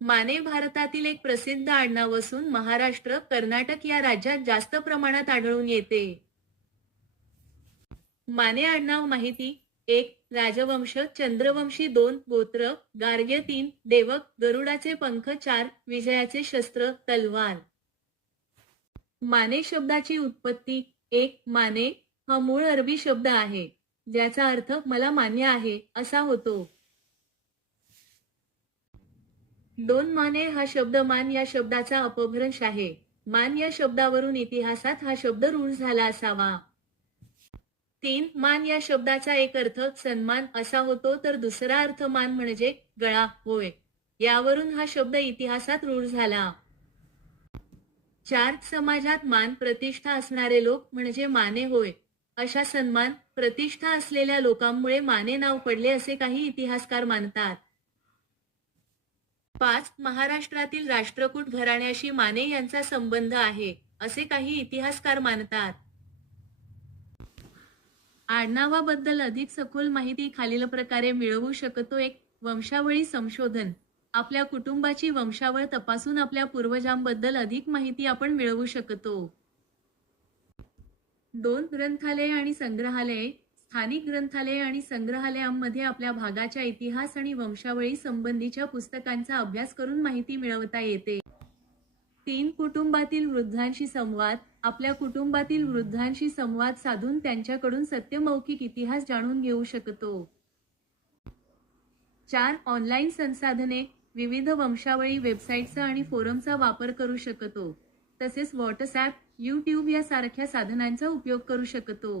माने भारतातील एक प्रसिद्ध आडनाव असून महाराष्ट्र कर्नाटक या राज्यात जास्त प्रमाणात आढळून येते. माने आडनाव माहिती एक राजवंश चंद्रवंशी दोन गोत्र गार्ग्य तीन देवक गरुडाचे पंख चार विजयाचे शस्त्र तलवार. माने शब्दाची उत्पत्ती एक माने हा मूळ अरबी शब्द आहे ज्याचा अर्थ मला मान्य आहे असा होतो. दोन माने हा शब्द मान या शब्दाचा अपभ्रंश आहे. मान या शब्दावरून इतिहासात हा शब्द रूढ झाला असावा. तीन मान या शब्दाचा एक अर्थ सन्मान असा होतो तर दुसरा अर्थ मान म्हणजे गळा होय. यावरून हा शब्द इतिहासात रूढ झाला. चार समाजात मान प्रतिष्ठा असणारे लोक म्हणजे माने होय. अशा सन्मान प्रतिष्ठा असलेल्या लोकांमुळे माने नाव पडले असे काही इतिहासकार मानतात. पाच महाराष्ट्रातील राष्ट्रकूट घराण्याशी माने यांचा संबंध आहे असे काही इतिहासकार मानतात. आडनावाबद्दल अधिक सखोल माहिती खालील प्रकारे मिळवू शकतो एक वंशावळी संशोधन. आपल्या कुटुंबाची वंशावळ तपासून आपल्या पूर्वजांबद्दल अधिक माहिती आपण मिळवू शकतो. दोन ग्रंथालये आणि संग्रहालये स्थानिक ग्रंथालय आणि संग्रहालयांमध्ये आपल्या भागाच्या इतिहास आणि वंशावळी संबंधीच्या पुस्तकांचा अभ्यास करून माहिती मिळवता येते. तीन कुटुंबातील वृद्धांशी संवाद आपल्या कुटुंबातील वृद्धांशी संवाद साधून त्यांच्याकडून सत्यमौखिक इतिहास जाणून घेऊ शकतो. चार ऑनलाईन संसाधने विविध वंशावळी वेबसाईटचा आणि फोरमचा वापर करू शकतो. तसेच व्हॉट्सॲप यूट्यूब यासारख्या साधनांचा उपयोग करू शकतो.